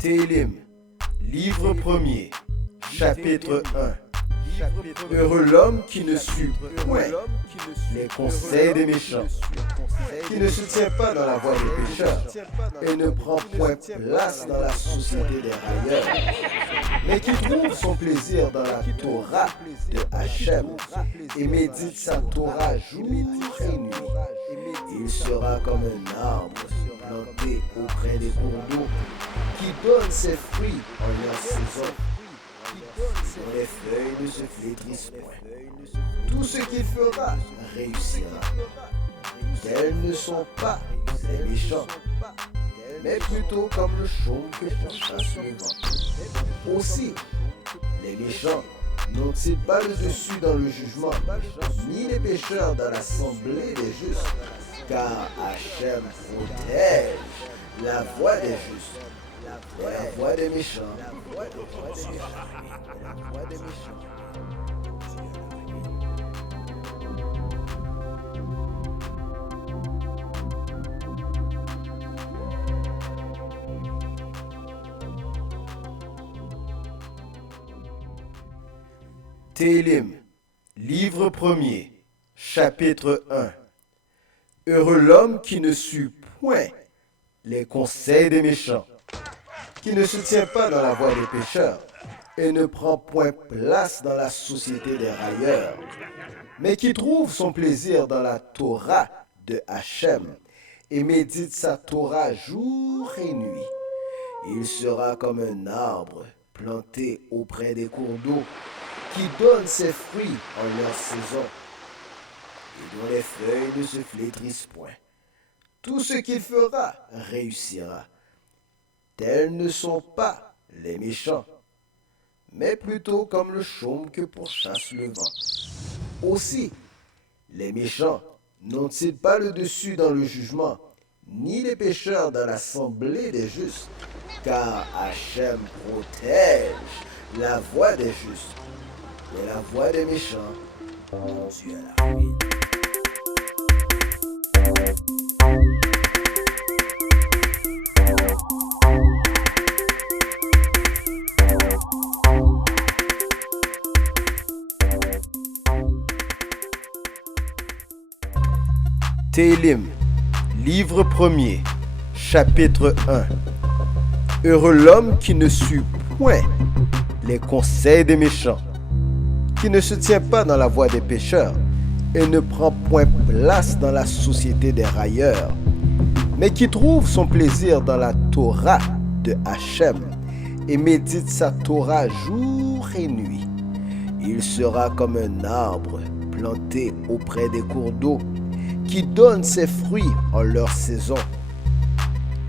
Télim, livre premier, chapitre 1. Heureux l'homme qui ne suit point les conseils des méchants, qui ne se tient pas dans la voie des pécheurs et ne prend point place dans la société des railleurs, mais qui trouve son plaisir dans la Torah de Hachem et médite sa Torah jour et nuit. Il sera comme un arbre planté auprès des cours d'eau qui donne ses fruits en leur saison, dont les feuilles ne se flétrissent point. Tout ce qu'il fera réussira. Tels ne sont pas les méchants, mais plutôt comme le chaume que pourchasse le vent. Aussi, les méchants n'ont-ils pas le dessus dans le jugement, ni les pécheurs dans l'assemblée des justes, car Hachem protège la voie des justes, la voie des méchants. Télim, livre premier, chapitre 1. Heureux l'homme qui ne suit point les conseils des méchants, qui ne se tient pas dans la voie des pécheurs et ne prend point place dans la société des railleurs, mais qui trouve son plaisir dans la Torah de Hachem et médite sa Torah jour et nuit. Il sera comme un arbre planté auprès des cours d'eau qui donne ses fruits en leur saison et dont les feuilles ne se flétrissent point. Tout ce qu'il fera réussira. Tels ne sont pas les méchants, mais plutôt comme le chaume que pourchasse le vent. Aussi, les méchants n'ont-ils pas le dessus dans le jugement, ni les pécheurs dans l'assemblée des justes, car Hachem protège la voie des justes, mais la voie des méchants conduit à la ruine. Télim, livre premier, chapitre 1. Heureux l'homme qui ne suit point les conseils des méchants, qui ne se tient pas dans la voie des pécheurs et ne prend point place dans la société des railleurs, mais qui trouve son plaisir dans la Torah de Hachem et médite sa Torah jour et nuit. Il sera comme un arbre planté auprès des cours d'eau qui donne ses fruits en leur saison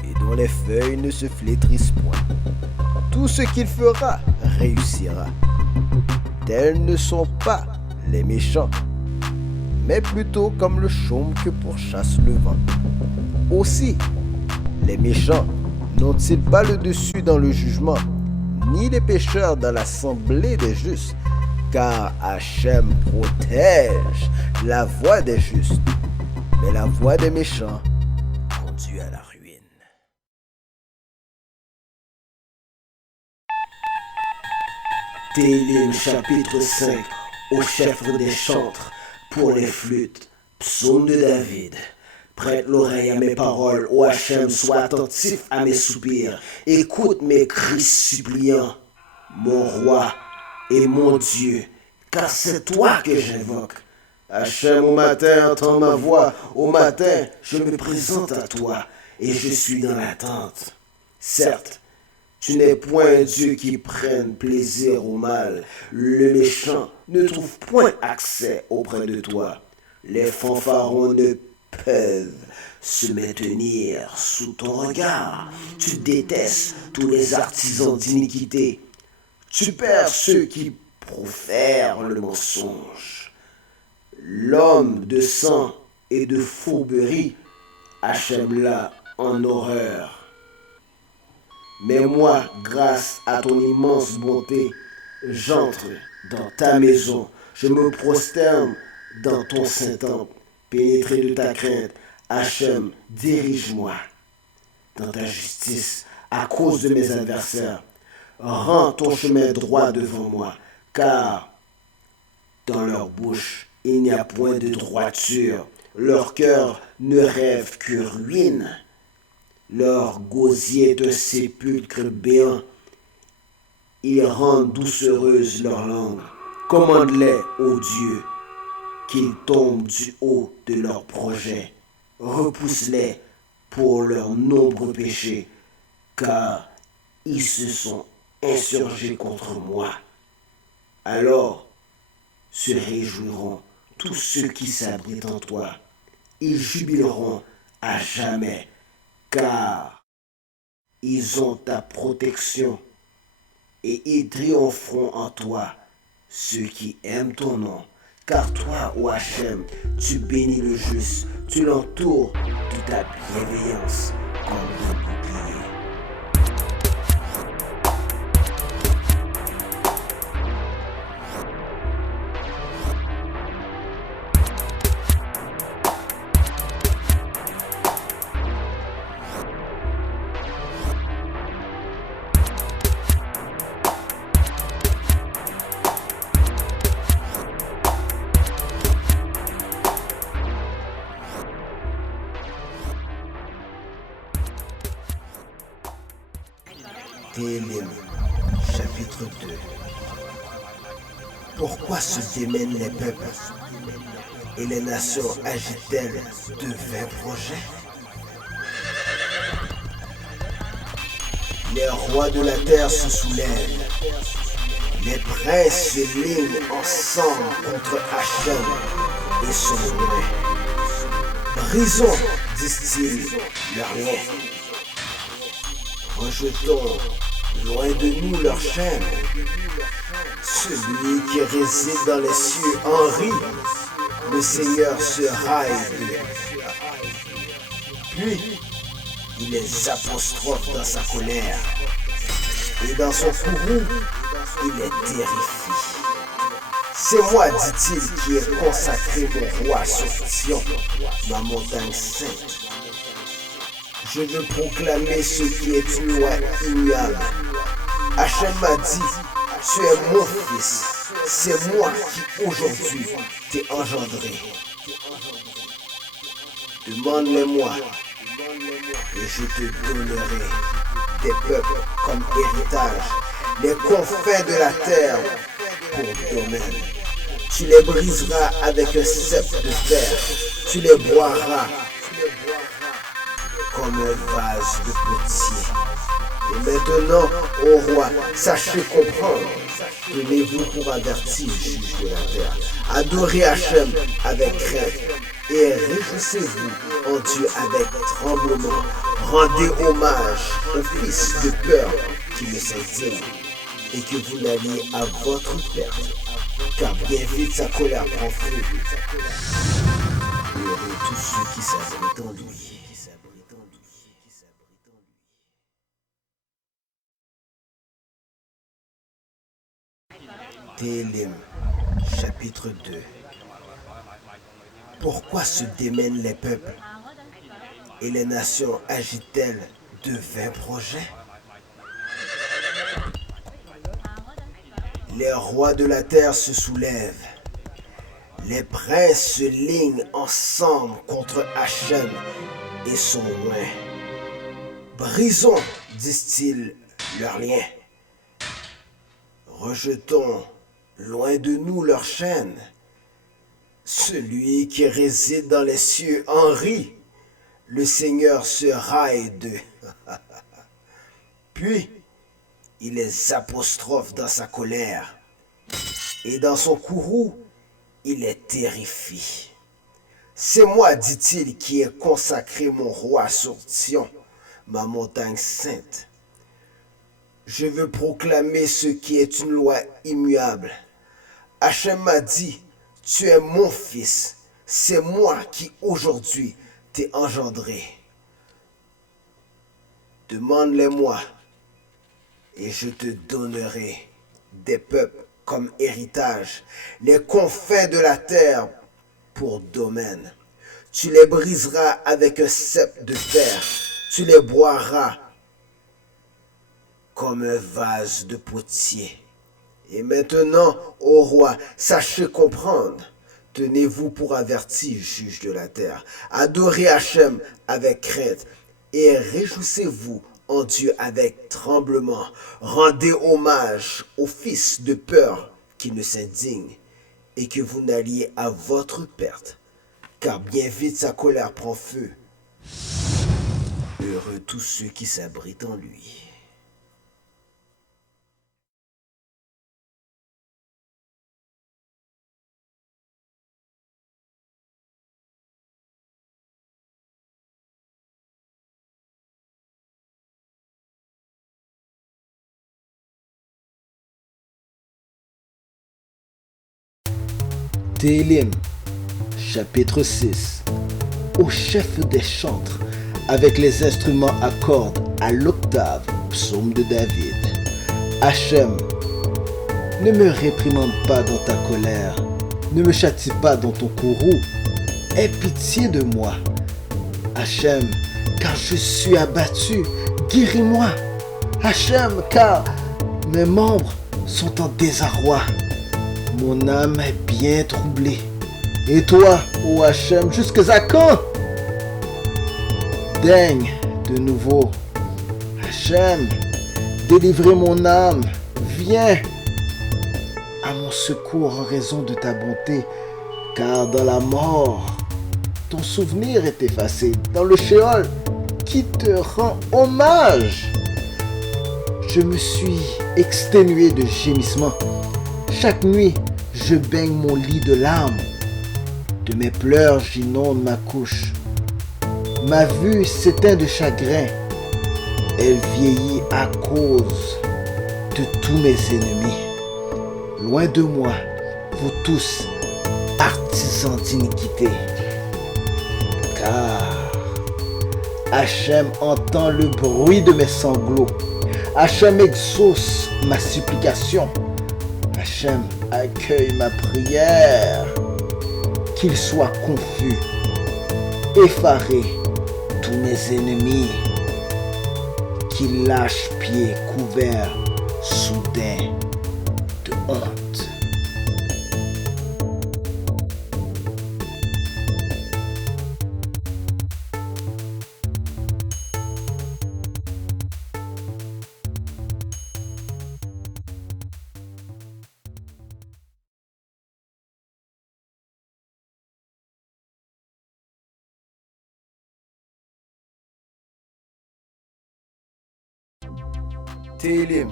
et dont les feuilles ne se flétrissent point. Tout ce qu'il fera réussira. Tels ne sont pas les méchants, mais plutôt comme le chaume que pourchasse le vent. Aussi, les méchants n'ont-ils pas le dessus dans le jugement, ni les pécheurs dans l'assemblée des justes, car Hachem protège la voie des justes, mais la voie des méchants conduit à la ruine. Télim chapitre 5, au chef des chantres, pour les flûtes, psaume de David. Prête l'oreille à mes paroles, ô Hachem, sois attentif à mes soupirs, écoute mes cris suppliants, mon roi et mon Dieu, car c'est toi que j'invoque. Hachem, au matin, entends ma voix, au matin, je me présente à toi, et je suis dans l'attente. Certes, tu n'es point un Dieu qui prenne plaisir au mal. Le méchant ne trouve point accès auprès de toi. Les fanfarons ne peuvent se maintenir sous ton regard. Tu détestes tous les artisans d'iniquité. Tu perds ceux qui profèrent le mensonge. L'homme de sang et de fourberie, Hachem l'a en horreur. Mais moi, grâce à ton immense bonté, j'entre dans ta maison, je me prosterne dans ton saint temple. Pénétré de ta crainte, Hachem, dirige-moi dans ta justice à cause de mes adversaires. Rends ton chemin droit devant moi, car dans leur bouche, il n'y a point de droiture. Leur cœur ne rêve que ruine. Leur gosier est un sépulcre béant. Ils rendent doucereuse leur langue. Commande-les, ô Dieu, qu'ils tombent du haut de leurs projets. Repousse-les pour leurs nombreux péchés, car ils se sont insurgés contre moi. Alors se réjouiront tous ceux qui s'abritent en toi. Ils jubileront à jamais, car ils ont ta protection et ils triompheront en toi, ceux qui aiment ton nom. Car toi, ô Hachem, tu bénis le juste, tu l'entoures de ta bienveillance comme un bouclier. Télim, chapitre 2. Pourquoi se démènent les peuples et les nations agitent-elles de vains projets? Les rois de la terre se soulèvent, les princes se lignent ensemble contre Hachem et son nom. Brisons, disent-ils, leur lien. Rejetons loin de nous leur chaîne. Celui qui réside dans les cieux en rit. Le Seigneur se raille d'eux. Puis, il les apostrophe dans sa colère. Et dans son courroux, il les terrifie. C'est moi, dit-il, qui ai consacré mon roi sur Sion, ma montagne sainte. Je veux proclamer ce qui est une loi immuable. Hachem m'a dit, tu es mon fils, c'est moi qui aujourd'hui t'ai engendré. Demande-les-moi et je te donnerai des peuples comme héritage, les confins de la terre pour domaine. Tu les briseras avec un sceptre de fer, tu les boiras comme un vase de potier. Et maintenant, ô roi, sachez comprendre. Tenez-vous pour avertir, juge de la terre. Adorez Hachem avec crainte et réjouissez-vous en Dieu avec tremblement. Rendez hommage au fils de peur qui me s'indigne et que vous n'alliez à votre perte, car bien vite sa colère prend feu. Heureux tous ceux qui s'abritent en lui. Télim, chapitre 2. Pourquoi se démènent les peuples et les nations agitent-elles de vains projets? Les rois de la terre se soulèvent, les princes se lignent ensemble contre Hachem et son oint. Brisons, disent-ils, leurs liens. Rejetons loin de nous leur chaîne. Celui qui réside dans les cieux en rit. Le Seigneur se raille d'eux. Puis, il les apostrophe dans sa colère. Et dans son courroux, il les terrifie. C'est moi, dit-il, qui ai consacré mon roi sur Sion, ma montagne sainte. Je veux proclamer ce qui est une loi immuable. Hachem m'a dit, tu es mon fils, c'est moi qui aujourd'hui t'ai engendré. Demande-les-moi et je te donnerai des peuples comme héritage, les confins de la terre pour domaine. Tu les briseras avec un sceptre de fer, tu les boiras comme un vase de potier. Et maintenant, ô roi, sachez comprendre. Tenez-vous pour averti, juge de la terre. Adorez Hachem avec crainte et réjouissez-vous en Dieu avec tremblement. Rendez hommage au fils de peur qui ne s'indigne et que vous n'alliez à votre perte, car bien vite sa colère prend feu. Heureux tous ceux qui s'abritent en lui. Télim, chapitre 6. Au chef des chantres, avec les instruments à cordes à l'octave, psaume de David. Hachem, ne me réprimande pas dans ta colère, ne me châtie pas dans ton courroux, aie pitié de moi. Hachem, car je suis abattu, guéris-moi. Hachem, car mes membres sont en désarroi. Mon âme est bien troublée. Et toi, ô Hachem, jusqu'à quand? Daigne de nouveau. Hachem, délivrez mon âme. Viens à mon secours en raison de ta bonté, car dans la mort, ton souvenir est effacé. Dans le Sheol, qui te rend hommage? Je me suis exténué de gémissements. Chaque nuit, je baigne mon lit de larmes. De mes pleurs, j'inonde ma couche. Ma vue s'éteint de chagrin. Elle vieillit à cause de tous mes ennemis. Loin de moi, vous tous, artisans d'iniquité. Car Hachem entend le bruit de mes sanglots. Hachem exauce ma supplication. Hachem accueille ma prière. Qu'ils soient confus, effarés, tous mes ennemis, qu'ils lâchent pied couvert, soudain de honte. Télim,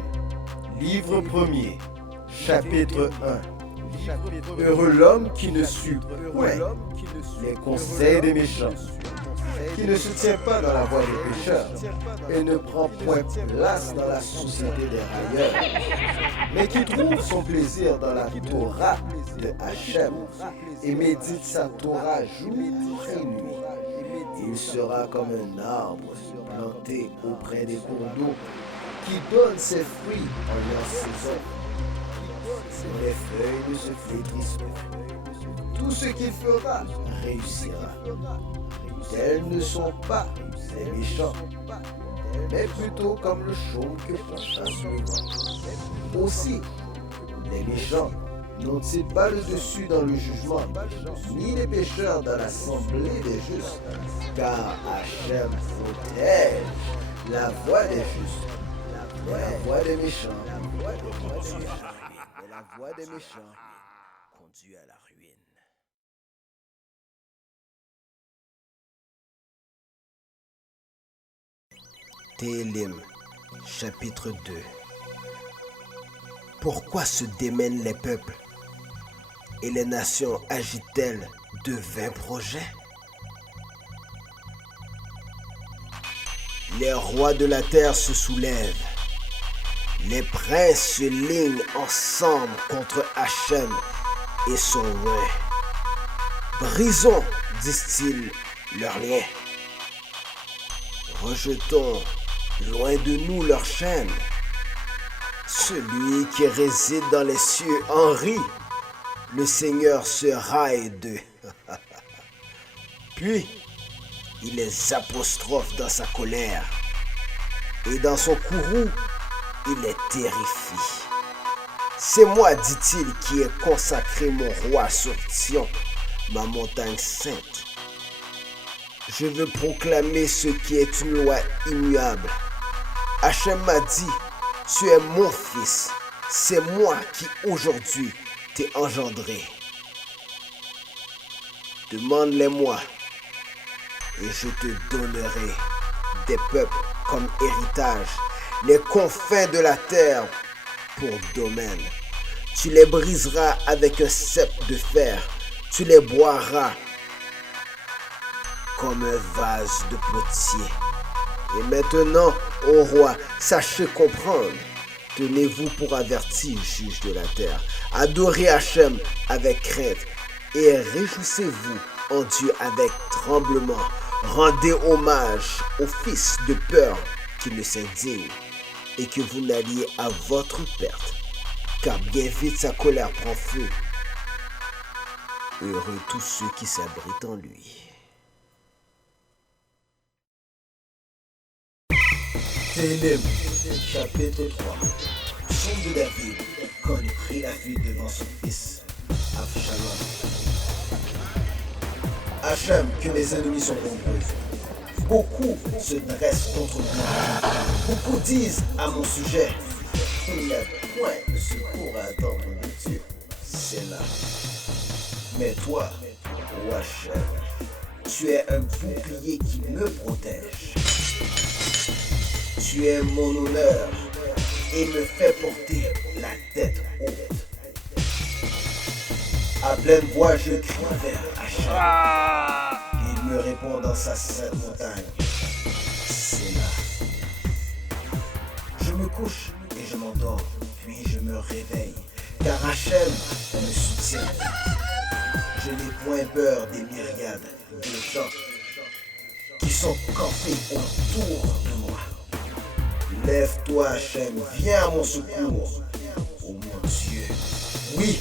livre 1er, chapitre 1. Heureux l'homme qui ne suit point les conseils des méchants, qui ne se tient pas dans la voie des pécheurs et ne prend point place dans la société des railleurs, mais qui trouve son plaisir dans la Torah de Hachem et médite sa Torah jour et nuit. Il sera comme un arbre planté auprès des cours d'eau qui donne ses fruits en leur saison. Les feuilles ne se flétrissent pas. Tout ce qu'il fera réussira. Tels ne sont pas les méchants, mais plutôt comme le chaume que porte le vent. Aussi, les méchants n'ont-ils pas le dessus dans le jugement, ni les pécheurs dans l'assemblée des justes, car Hachem protège la voie des justes. Mais la voie des méchants conduit à la ruine. Télim, chapitre 2. Pourquoi se démènent les peuples et les nations agitent-elles de vains projets? Les rois de la terre se soulèvent. Les princes se lignent ensemble contre Hachem et son roi. Brisons, disent-ils, leurs liens. Rejetons loin de nous leurs chaînes. Celui qui réside dans les cieux en rit. Le Seigneur se raille d'eux. Puis, il les apostrophe dans sa colère. Et dans son courroux, il les terrifie. C'est moi, dit-il, qui ai consacré mon roi sur Sion, ma montagne sainte. Je veux proclamer ce qui est une loi immuable. Hachem m'a dit, tu es mon fils, c'est moi qui aujourd'hui t'ai engendré. Demande-les-moi et je te donnerai des peuples comme héritage, les confins de la terre pour domaine. Tu les briseras avec un sceptre de fer, tu les boiras comme un vase de potier. Et maintenant, ô roi, sachez comprendre. Tenez-vous pour averti, juge de la terre. Adorez Hachem avec crainte et réjouissez-vous en Dieu avec tremblement. Rendez hommage au fils de peur qui ne s'indigne et que vous n'alliez à votre perte, car bien vite sa colère prend feu. Heureux tous ceux qui s'abritent en lui. Télim, chapitre 3. Psaume de David, quand il prit la fuite devant son fils, Absalom. Hachem, que mes ennemis sont nombreux. Beaucoup se dressent contre moi. Beaucoup disent à mon sujet, il n'y a point de secours à attendre de Dieu. C'est là. Mais toi, ô Hachem, tu es un bouclier qui me protège. Tu es mon honneur et me fais porter la tête haute. À pleine voix, je crie vers Hachem. Il me répond dans sa sainte montagne. C'est là. Je me couche et je m'endors, puis je me réveille, car Hachem me soutient. Je n'ai point peur des myriades de gens qui sont campés autour de moi. Lève-toi, Hachem, viens à mon secours. Oh mon Dieu, oui,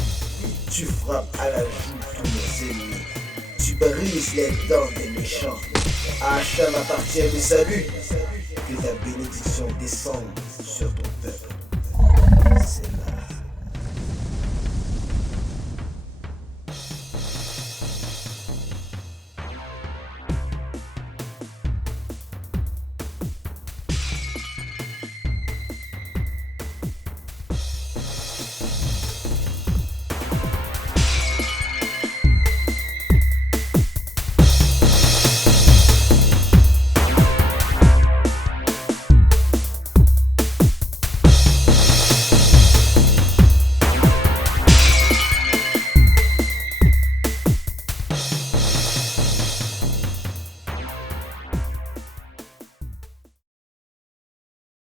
tu frappes à la joue tous mes ennemis. Tu brises les dents des méchants. À Hachem appartient le salut. Que ta bénédiction descende sur ton peuple. C'est là.